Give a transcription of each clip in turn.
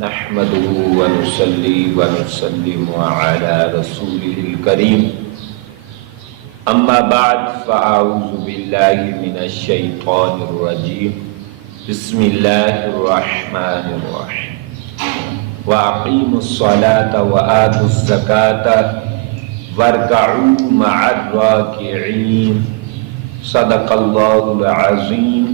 نحمده ونصلي ونسلم على رسوله الكريم اما بعد فاعوذ بالله من الشيطان الرجيم بسم الله الرحمن الرحيم واقيموا الصلاة وآتوا الزكاة واركعوا مع الراكعين صدق الله العظيم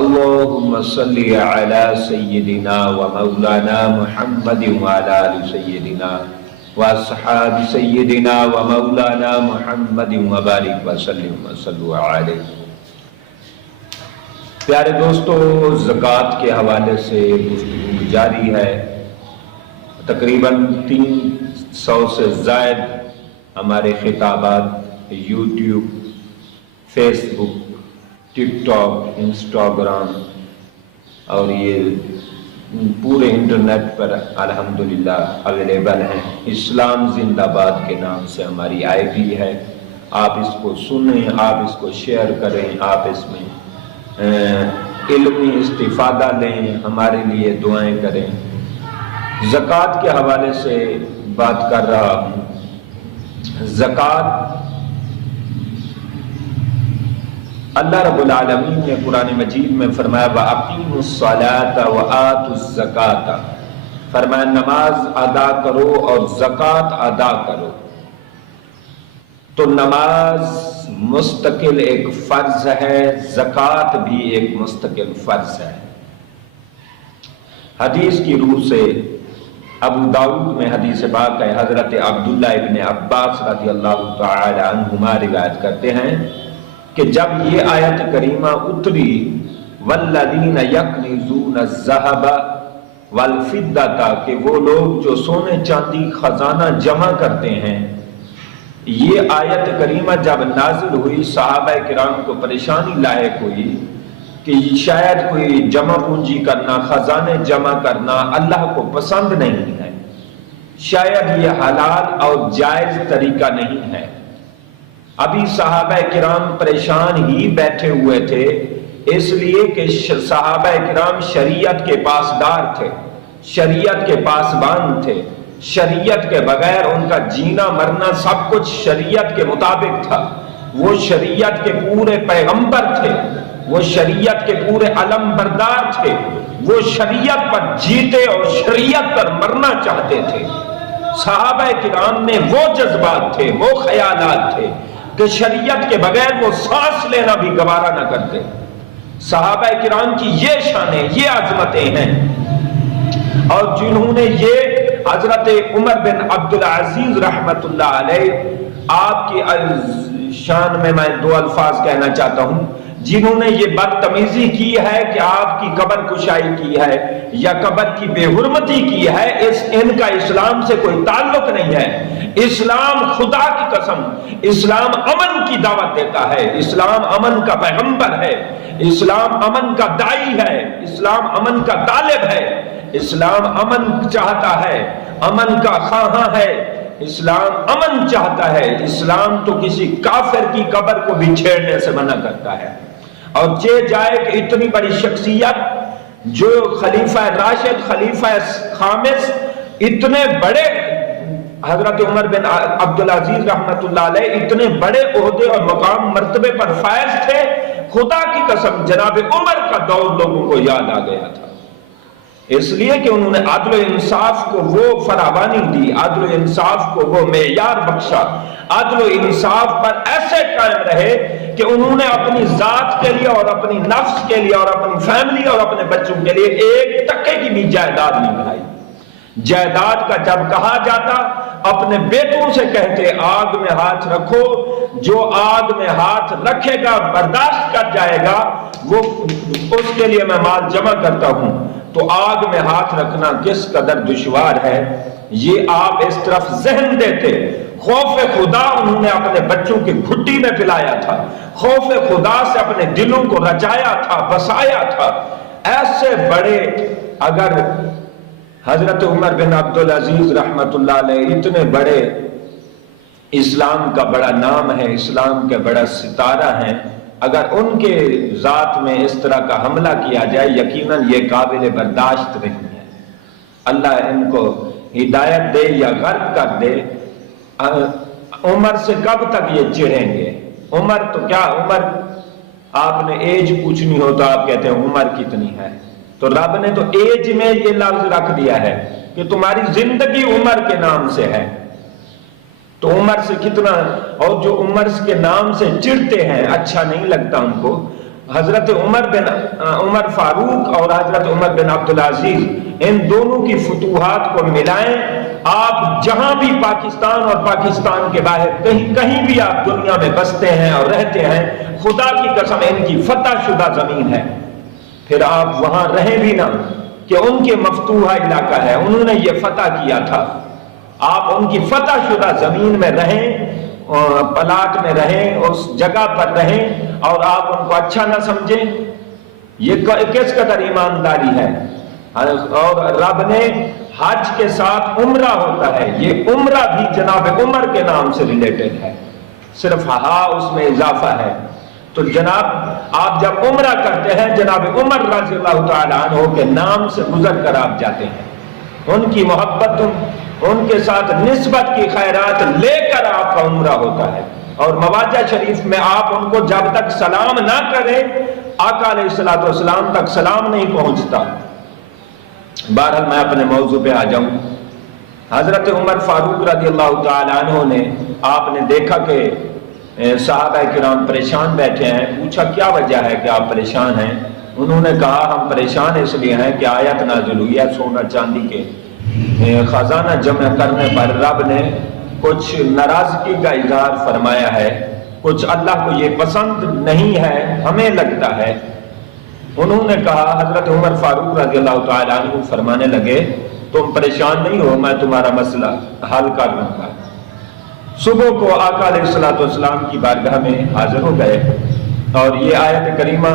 اللهم صل على سيدنا ومولانا محمد وعلى آل سيدنا واصحاب سيدنا ومولانا محمد وبارك وسلم وصلوا علیہ۔ پیارے دوستو، زکوٰۃ کے حوالے سے گفتگو جاری ہے۔ تقریباً 300 سے زائد ہمارے خطابات یوٹیوب، فیس بک، ٹک ٹاک، انسٹاگرام اور یہ پورے انٹرنیٹ پر الحمدللہ اویلیبل ہیں۔ اسلام زندہ باد کے نام سے ہماری آئی ڈی ہے۔ آپ اس کو سنیں، آپ اس کو شیئر کریں، آپ اس میں علمی استفادہ لیں، ہمارے لیے دعائیں کریں۔ زکوٰۃ کے حوالے سے بات کر رہا ہوں۔ زکوٰۃ اللہ رب العالمین نے قرآن مجید میں فرمایا وَأَقِيمُوا الصَّلَاةَ وَآتُوا الزَّكَاةَ، فرمایا نماز ادا کرو اور زکوٰۃ ادا کرو۔ تو نماز مستقل ایک فرض ہے، زکوٰۃ بھی ایک مستقل فرض ہے۔ حدیث کی روح سے ابو داؤد میں حدیث پاک ہے، حضرت عبداللہ ابن عباس رضی اللہ تعالی عنہما روایت کرتے ہیں کہ جب یہ آیت کریمہ اتری والذین یکنزون الذھب والفضۃ، کہ وہ لوگ جو سونے چاندی خزانہ جمع کرتے ہیں، یہ آیت کریمہ جب نازل ہوئی صحابہ کرام کو پریشانی لاحق ہوئی کہ شاید کوئی جمع پونجی کرنا، خزانے جمع کرنا اللہ کو پسند نہیں ہے، شاید یہ حلال اور جائز طریقہ نہیں ہے۔ ابھی صحابہ کرام پریشان ہی بیٹھے ہوئے تھے، اس لیے کہ صحابہ کرام شریعت کے پاسدار تھے، شریعت کے پاسبان تھے، شریعت کے بغیر ان کا جینا مرنا سب کچھ شریعت کے مطابق تھا۔ وہ شریعت کے پورے پیغمبر تھے، وہ شریعت کے پورے علم بردار تھے، وہ شریعت پر جیتے اور شریعت پر مرنا چاہتے تھے۔ صحابہ کرام میں وہ جذبات تھے، وہ خیالات تھے کہ شریعت کے بغیر وہ سانس لینا بھی گوارا نہ کرتے۔ صحابہ کرام کی یہ شانیں، یہ عظمتیں ہیں، اور جنہوں نے یہ حضرت عمر بن عبدالعزیز رحمت اللہ علیہ، آپ کی شان میں دو الفاظ کہنا چاہتا ہوں، جنہوں نے یہ بدتمیزی کی ہے کہ آپ کی قبر کشائی کی ہے یا قبر کی بے حرمتی کی ہے، ان کا اسلام سے کوئی تعلق نہیں ہے۔ اسلام خدا کی قسم، اسلام امن کی دعوت دیتا ہے، اسلام امن کا پیغمبر ہے، اسلام امن کا داعی ہے، اسلام امن کا طالب ہے، اسلام امن چاہتا ہے، امن کا خواہاں ہے، اسلام امن چاہتا ہے۔ اسلام تو کسی کافر کی قبر کو بھی چھیڑنے سے منع کرتا ہے۔ اور یہ جائے کہ اتنی بڑی شخصیت جو خلیفہ راشد، خلیفہ خامس، اتنے بڑے حضرت عمر بن عبدالعزیز رحمت اللہ علیہ اتنے بڑے عہدے اور مقام مرتبے پر فائز تھے، خدا کی قسم جناب عمر کا دور لوگوں کو یاد آ گیا تھا، اس لیے کہ انہوں نے عدل و انصاف کو وہ فراوانی دی، عدل و انصاف کو وہ معیار بخشا، عدل و انصاف پر ایسے قائم رہے کہ انہوں نے اپنی ذات کے لیے اور اپنی نفس کے لیے اور اپنی فیملی اور اپنے بچوں کے لیے ایک ٹکے کی بھی جائیداد نہیں بنائی۔ جائیداد کا جب کہا جاتا اپنے بیٹوں سے کہتے آگ میں ہاتھ رکھو، جو آگ میں ہاتھ رکھے گا برداشت کر جائے گا وہ اس کے لیے میں مال جمع کرتا ہوں۔ تو آگ میں ہاتھ رکھنا کس قدر دشوار ہے، یہ آپ اس طرف ذہن دیتے۔ خوف خدا انہوں نے اپنے بچوں کی گھٹی میں پلایا تھا، خوف خدا سے اپنے دلوں کو رچایا تھا، بسایا تھا۔ ایسے بڑے اگر حضرت عمر بن عبدالعزیز رحمت اللہ علیہ اتنے بڑے، اسلام کا بڑا نام ہے، اسلام کے بڑا ستارہ ہیں، اگر ان کے ذات میں اس طرح کا حملہ کیا جائے یقیناً یہ قابل برداشت نہیں ہے۔ اللہ ان کو ہدایت دے یا غرق کر دے، عمر سے کب تک یہ چڑھیں گے؟ عمر تو کیا، عمر آپ نے ایج پوچھنی ہو تو آپ کہتے ہیں عمر کتنی ہے، تو رب نے تو ایج میں یہ لفظ رکھ دیا ہے کہ تمہاری زندگی عمر کے نام سے ہے، تو عمر سے کتنا، اور جو عمر کے نام سے چڑھتے ہیں اچھا نہیں لگتا ان کو، حضرت عمر فاروق اور حضرت عمر بن عبدالعزیز ان دونوں کی فتوحات کو ملائیں، آپ جہاں بھی پاکستان اور پاکستان کے باہر کہیں بھی آپ دنیا میں بستے ہیں اور رہتے ہیں، خدا کی قسم ان کی فتح شدہ زمین ہے، پھر آپ وہاں رہیں بھی نہ کہ ان کے مفتوحہ علاقہ ہے، انہوں نے یہ فتح کیا تھا، آپ ان کی فتح شدہ زمین میں رہیں، پلاٹ میں رہیں، اس جگہ پر رہیں، اور آپ ان کو اچھا نہ سمجھیں، یہ کس قدر ایمانداری ہے۔ اور رب نے حج کے ساتھ عمرہ ہوتا ہے، یہ عمرہ بھی جناب عمر کے نام سے ریلیٹڈ ہے، صرف اس میں اضافہ ہے، تو جناب آپ جب عمرہ کرتے ہیں جناب عمر رضی اللہ تعالیٰ عنہ کے نام سے گزر کر آپ جاتے ہیں، ان کی محبت، ان کے ساتھ نسبت کی خیرات لے کر آپ کا عمرہ ہوتا ہے، اور مواجہ شریف میں آپ ان کو جب تک سلام نہ کریں آقا علیہ السلام تک سلام نہیں پہنچتا۔ بہرحال میں اپنے موضوع پہ آ جاؤں، حضرت عمر فاروق رضی اللہ تعالیٰ عنہ نے، آپ نے دیکھا کہ صحابہ کرام پریشان بیٹھے ہیں، پوچھا کیا وجہ ہے کہ آپ پریشان ہیں؟ انہوں نے کہا ہم پریشان اس لیے ہیں کہ آیت نازل ہوئی ہے سونا چاندی کے خزانہ جمع کرنے پر رب نے کچھ ناراضگی کا اظہار فرمایا ہے، کچھ اللہ کو یہ پسند نہیں ہے، ہمیں لگتا ہے۔ انہوں نے کہا، حضرت عمر فاروق رضی اللہ تعالیٰ عنہ فرمانے لگے تم پریشان نہیں ہو، میں تمہارا مسئلہ حل کر لوں گا۔ صبح کو آقا علیہ السلام کی بارگاہ میں حاضر ہو گئے اور یہ آیت کریمہ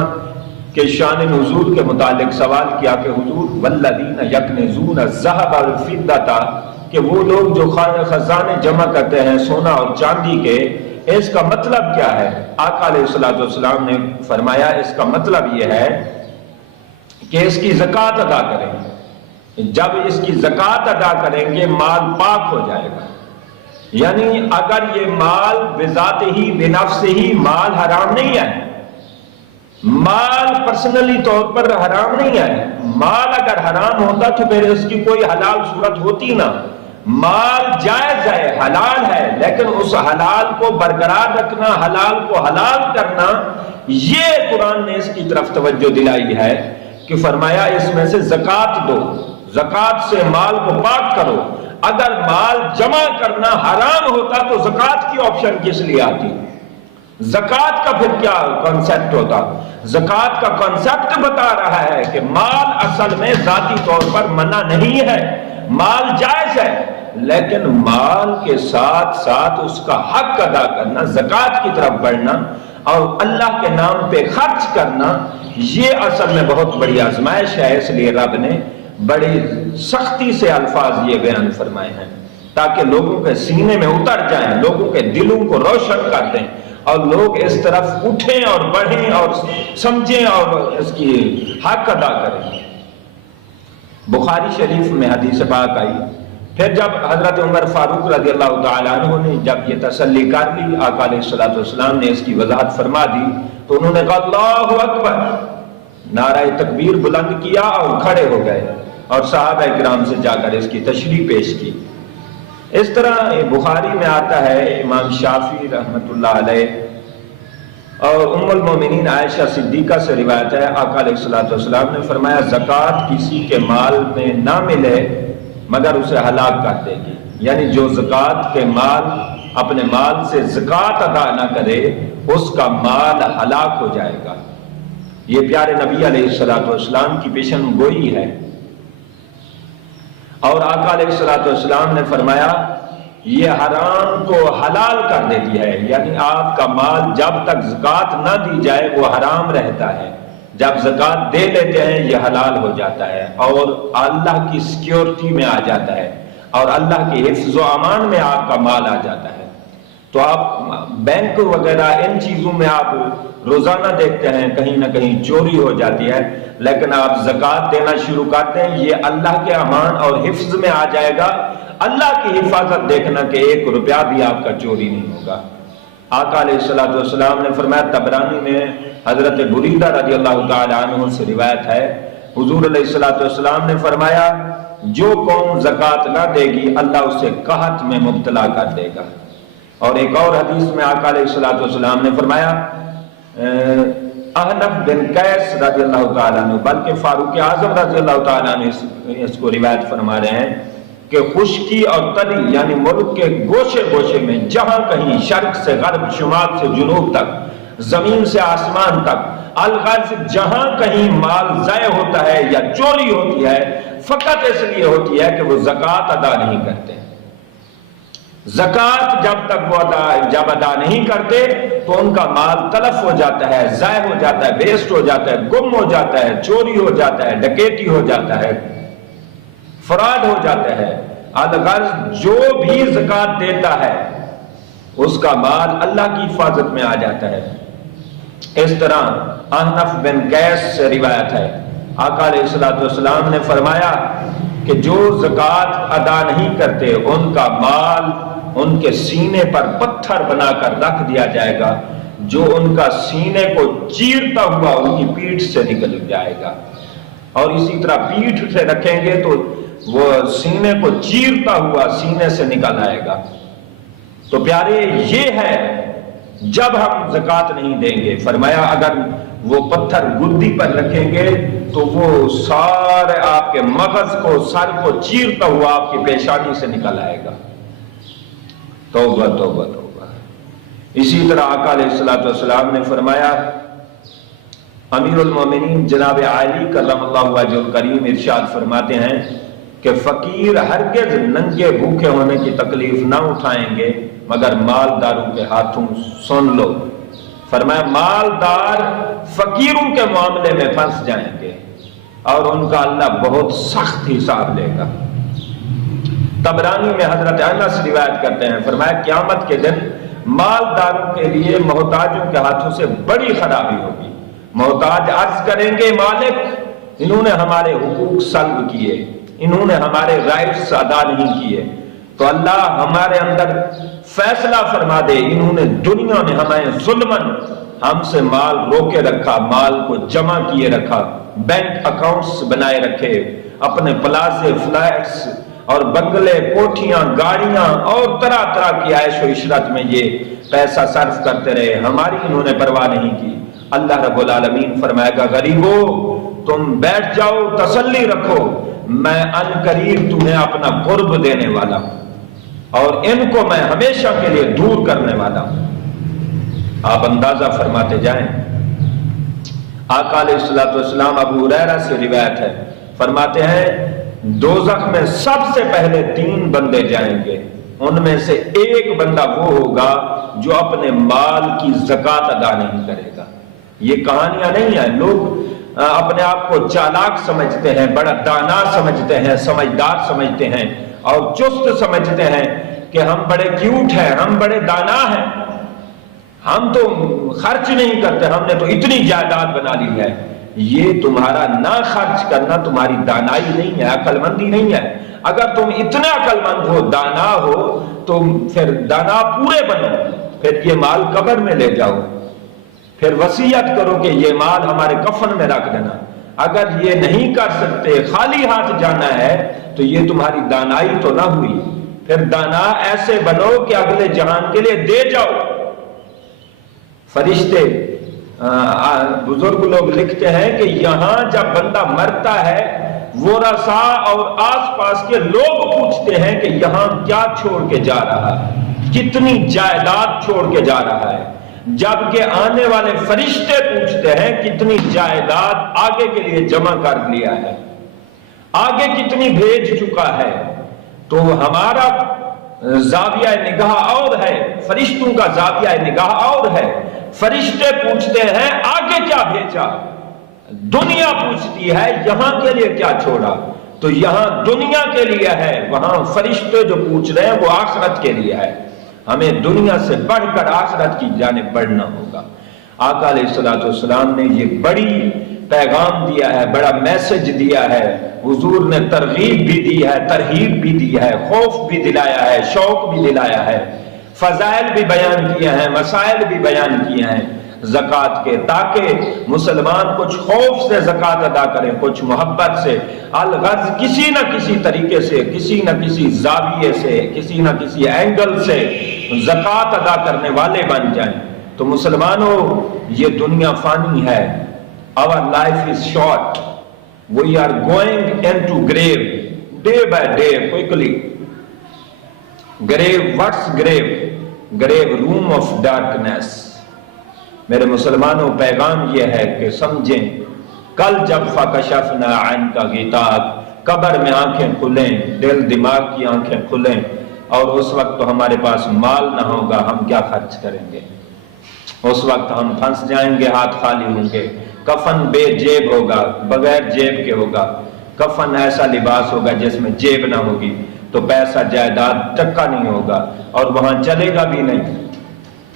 کے شان نزول کے متعلق سوال کیا کہ حضور والذین یکنزون الذھب والفضة، کہ وہ لوگ جو خزانے جمع کرتے ہیں سونا اور چاندی کے، اس کا مطلب کیا ہے؟ آقا علیہ السلام نے فرمایا اس کا مطلب یہ ہے کہ اس کی زکوٰۃ ادا کریں، جب اس کی زکوٰۃ ادا کریں گے مال پاک ہو جائے گا، یعنی اگر یہ مال بذات ہی بنفس ہی مال حرام نہیں ہے، مال پرسنلی طور پر حرام نہیں ہے، مال اگر حرام ہوتا تو پھر اس کی کوئی حلال صورت ہوتی نہ، مال جائز ہے، حلال ہے، لیکن اس حلال کو برقرار رکھنا، حلال کو حلال کرنا، یہ قرآن نے اس کی طرف توجہ دلائی ہے کہ فرمایا اس میں سے زکوٰۃ دو، زکوٰۃ سے مال کو پاک کرو۔ اگر مال جمع کرنا حرام ہوتا تو زکوٰۃ کی آپشن کس لیے آتی؟ زکوٰۃ کا پھر کیا کانسیپٹ ہوتا؟ زکوٰۃ کا کانسیپٹ بتا رہا ہے کہ مال اصل میں ذاتی طور پر منع نہیں ہے، مال جائز ہے، لیکن مال کے ساتھ ساتھ اس کا حق ادا کرنا، زکوٰۃ کی طرف بڑھنا اور اللہ کے نام پہ خرچ کرنا، یہ اصل میں بہت بڑی آزمائش ہے۔ اس لیے رب نے بڑی سختی سے الفاظ یہ بیان فرمائے ہیں تاکہ لوگوں کے سینے میں اتر جائیں، لوگوں کے دلوں کو روشن کر دیں اور لوگ اس طرف اٹھیں اور بڑھیں اور سمجھیں اور اس کی حق ادا کریں۔ بخاری شریف میں حدیث پاک آئی، پھر جب حضرت عمر فاروق رضی اللہ تعالیٰ عنہ نے جب یہ تسلی کر لی، آقا علیہ السلام نے اس کی وضاحت فرما دی، تو انہوں نے کہا اللہ اکبر، نعرہ تکبیر بلند کیا اور کھڑے ہو گئے اور صحابہ کرام سے جا کر اس کی تشریح پیش کی۔ اس طرح بخاری میں آتا ہے، امام شافعی رحمۃ اللہ علیہ اور ام المومنین عائشہ صدیقہ سے روایت ہے، آقا علیہ السلام نے فرمایا زکوٰۃ کسی کے مال میں نہ ملے مگر اسے ہلاک کر دے گی، یعنی جو زکوٰۃ کے مال اپنے مال سے زکوٰۃ ادا نہ کرے اس کا مال ہلاک ہو جائے گا۔ یہ پیارے نبی علیہ السلام کی پیشن گوئی ہے، اور آقا علیہ السلام نے فرمایا یہ حرام کو حلال کر دیتی ہے، یعنی آپ کا مال جب تک زکوٰۃ نہ دی جائے وہ حرام رہتا ہے، جب زکوٰۃ دے لیتے ہیں یہ حلال ہو جاتا ہے اور اللہ کی سیکیورٹی میں آ جاتا ہے اور اللہ کی حفظ و امان میں آپ کا مال آ جاتا ہے۔ تو آپ بینک وغیرہ ان چیزوں میں آپ روزانہ دیکھتے ہیں کہیں نہ کہیں چوری ہو جاتی ہے، لیکن آپ زکوٰۃ دینا شروع کرتے ہیں، یہ اللہ کے امان اور حفظ میں آ جائے گا۔ اللہ کی حفاظت دیکھنا کہ 1 روپیہ بھی آپ کا چوری نہیں ہوگا۔ آقا علیہ الصلوۃ والسلام نے فرمایا، طبرانی میں حضرت بریدہ رضی اللہ تعالی عنہ سے روایت ہے، حضور علیہ الصلوۃ والسلام نے فرمایا، جو قوم زکوٰۃ نہ دے گی اللہ اسے قحط میں مبتلا کر دے گا۔ اور ایک اور حدیث میں آقا علیہ الصلوۃ والسلام نے فرمایا، احنف بن قیس رضی اللہ تعالیٰ عنہ، بلکہ فاروق اعظم رضی اللہ تعالیٰ عنہ اس کو روایت فرما رہے ہیں کہ خشکی اور تری یعنی ملک کے گوشے گوشے میں جہاں کہیں شرق سے غرب، شمال سے جنوب تک، زمین سے آسمان تک، الغرض جہاں کہیں مال ضائع ہوتا ہے یا چوری ہوتی ہے، فقط اس لیے ہوتی ہے کہ وہ زکوٰۃ ادا نہیں کرتے۔ زکوٰۃ جب ادا نہیں کرتے تو ان کا مال تلف ہو جاتا ہے، ضائع ہو جاتا ہے، ویسٹ ہو جاتا ہے، گم ہو جاتا ہے، چوری ہو جاتا ہے، ڈکیتی ہو جاتا ہے، فراڈ ہو جاتا ہے۔ الغرض جو بھی زکوٰۃ دیتا ہے اس کا مال اللہ کی حفاظت میں آ جاتا ہے۔ اس طرح احنف بن قیس سے روایت ہے، آقا علیہ الصلوۃ والسلام نے فرمایا کہ جو زکوٰۃ ادا نہیں کرتے ان کا مال ان کے سینے پر پتھر بنا کر رکھ دیا جائے گا، جو ان کا سینے کو چیرتا ہوا ان کی پیٹھ سے نکل جائے گا، اور اسی طرح پیٹھ سے رکھیں گے تو وہ سینے کو چیرتا ہوا سینے سے نکل آئے گا۔ تو پیارے، یہ ہے جب ہم زکوٰۃ نہیں دیں گے، فرمایا اگر وہ پتھر گدی پر رکھیں گے تو وہ سارے آپ کے مغز کو، سر کو چیرتا ہوا آپ کی پیشانی سے نکل آئے گا۔ توبہ توبہ توبہ۔ اسی طرح آقا علیہ الصلوۃ والسلام نے فرمایا، امیر المومنین جناب عالی کرم اللہ وجہہ الکریم ارشاد فرماتے ہیں کہ فقیر ہرگز ننگے بھوکے ہونے کی تکلیف نہ اٹھائیں گے مگر مالداروں کے ہاتھوں۔ سن لو، فرمایا مالدار فقیروں کے معاملے میں پھنس جائیں گے اور ان کا اللہ بہت سخت حساب لے گا۔ طبرانی میں حضرت انس روایت کرتے ہیں، فرمایا قیامت کے دن مالداروں کے لیے محتاجوں کے ہاتھوں سے بڑی خرابی ہوگی۔ محتاج عرض کریں گے، مالک انہوں نے ہمارے حقوق سلب کیے، انہوں نے ہمارے رائٹس ادا نہیں کیے، تو اللہ ہمارے اندر فیصلہ فرما دے، انہوں نے دنیا میں ہمیں ظلمن ہم سے مال روکے رکھا، مال کو جمع کیے رکھا، بینک اکاؤنٹس بنائے رکھے، اپنے پلازے، فلیٹس اور بنگلے، کوٹھیاں، گاڑیاں اور طرح طرح کی عیش و عشرت میں یہ پیسہ صرف کرتے رہے، ہماری انہوں نے پرواہ نہیں کی۔ اللہ رب العالمین فرمائے گا، غریبو تم بیٹھ جاؤ، تسلی رکھو، میں ان قریب تمہیں اپنا قرب دینے والا ہوں اور ان کو میں ہمیشہ کے لیے دور کرنے والا ہوں۔ آپ اندازہ فرماتے جائیں، آقا علیہ الصلوۃ والسلام ابو ہریرہ سے روایت ہے، فرماتے ہیں دوزخ میں سب سے پہلے 3 بندے جائیں گے، ان میں سے ایک بندہ وہ ہوگا جو اپنے مال کی زکوٰۃ ادا نہیں کرے گا۔ یہ کہانیاں نہیں ہیں، لوگ اپنے آپ کو چالاک سمجھتے ہیں، بڑا دانا سمجھتے ہیں، سمجھدار سمجھتے ہیں اور چست سمجھتے ہیں کہ ہم بڑے کیوٹ ہیں، ہم بڑے دانا ہیں، ہم تو خرچ نہیں کرتے، ہم نے تو اتنی جائیداد بنا لی ہے۔ یہ تمہارا نہ خرچ کرنا تمہاری دانائی نہیں ہے، عقل مندی نہیں ہے۔ اگر تم اتنا عقل مند ہو، دانا ہو، تو پھر دانا پورے بنو، پھر یہ مال قبر میں لے جاؤ، پھر وصیت کرو کہ یہ مال ہمارے کفن میں رکھ دینا۔ اگر یہ نہیں کر سکتے، خالی ہاتھ جانا ہے، تو یہ تمہاری دانائی تو نہ ہوئی۔ پھر دانا ایسے بنو کہ اگلے جہان کے لیے دے جاؤ۔ فرشتے، بزرگ لوگ لکھتے ہیں کہ یہاں جب بندہ مرتا ہے، ورثاء اور آس پاس کے لوگ پوچھتے ہیں کہ یہاں کیا چھوڑ کے جا رہا ہے، کتنی جائیداد چھوڑ کے جا رہا ہے، جبکہ آنے والے فرشتے پوچھتے ہیں کتنی جائیداد آگے کے لیے جمع کر لیا ہے، آگے کتنی بھیج چکا ہے۔ تو ہمارا زاویہ نگاہ اور ہے، فرشتوں کا زاویہ نگاہ اور ہے۔ فرشتے پوچھتے ہیں آگے کیا بھیجا، دنیا پوچھتی ہے یہاں کے لیے کیا چھوڑا۔ تو یہاں دنیا کے لیے ہے، وہاں فرشتے جو پوچھ رہے ہیں وہ آخرت کے لیے ہے۔ ہمیں دنیا سے بڑھ کر آخرت کی جانب بڑھنا ہوگا۔ آقا علیہ الصلوۃ والسلام نے یہ بڑی پیغام دیا ہے، بڑا میسج دیا ہے، حضور نے ترغیب بھی دی ہے، ترہیب بھی دی ہے، خوف بھی دلایا ہے، شوق بھی دلایا ہے، فضائل بھی بیان کیے ہیں، مسائل بھی بیان کیے ہیں زکوٰۃ کے، تاکہ مسلمان کچھ خوف سے زکوٰۃ ادا کریں، کچھ محبت سے، الغرض کسی نہ کسی طریقے سے، کسی نہ کسی زاویے سے، کسی نہ کسی اینگل سے زکوٰۃ ادا کرنے والے بن جائیں۔ تو مسلمانوں، یہ دنیا فانی ہے، our life is short, we are going into grave day by day quickly. Grave, what's grave? Grave, room of darkness. میرے مسلمانوں، پیغام یہ ہے کہ سمجھیں، کل جب فَكَشَفْنَا عَنْكَ غِطَاءَكَ، قبر میں آنکھیں کھلیں، دل دماغ کی آنکھیں کھلیں، اور اس وقت تو ہمارے پاس مال نہ ہوگا، ہم کیا خرچ کریں گے؟ اس وقت ہم پھنس جائیں گے، ہاتھ خالی ہوں گے، کفن بے جیب ہوگا، بغیر جیب کے ہوگا، کفن ایسا لباس ہوگا جس میں جیب نہ ہوگی، تو پیسہ جائیداد ٹکا نہیں ہوگا، اور وہاں چلے گا بھی نہیں۔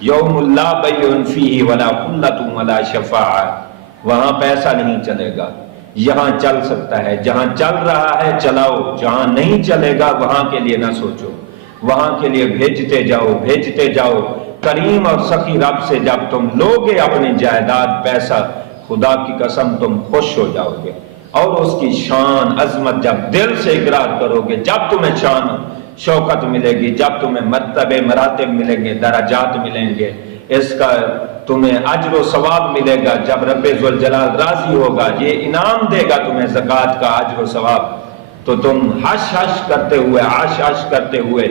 یوم لا بیع فیہ ولا خلۃ ولا شفاعہ، وہاں پیسہ نہیں چلے گا۔ یہاں چل سکتا ہے، جہاں چل رہا ہے چلاؤ، جہاں نہیں چلے گا وہاں کے لیے نہ سوچو، وہاں کے لیے بھیجتے جاؤ، بھیجتے جاؤ۔ کریم اور سخی رب سے جب تم لوگے اپنی جائیداد، پیسہ، خدا کی قسم تم خوش ہو جاؤ گے، اور اس کی شان عظمت جب دل سے اقرار کرو گے، جب تمہیں شان شوکت ملے گی، جب تمہیں مرتبے مراتب ملیں گے، درجات ملیں گے، اس کا تمہیں اجر و ثواب ملے گا، جب رب ذوالجلال راضی ہوگا، یہ انعام دے گا تمہیں زکوٰۃ کا اجر و ثواب، تو تم ہش ہش کرتے ہوئے، عش عش کرتے ہوئے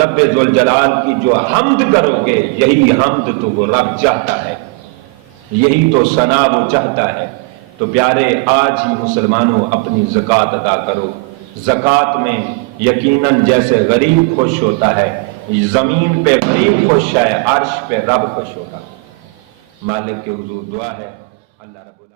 رب ذوالجلال کی جو حمد کرو گے، یہی حمد تو وہ رب چاہتا ہے، یہی تو ثنا وہ چاہتا ہے۔ تو پیارے، آج ہی مسلمانوں اپنی زکوٰۃ ادا کرو۔ زکوٰۃ میں یقیناً جیسے غریب خوش ہوتا ہے، زمین پہ غریب خوش ہے، عرش پہ رب خوش ہوگا۔ مالک کے حضور دعا ہے، اللہ رب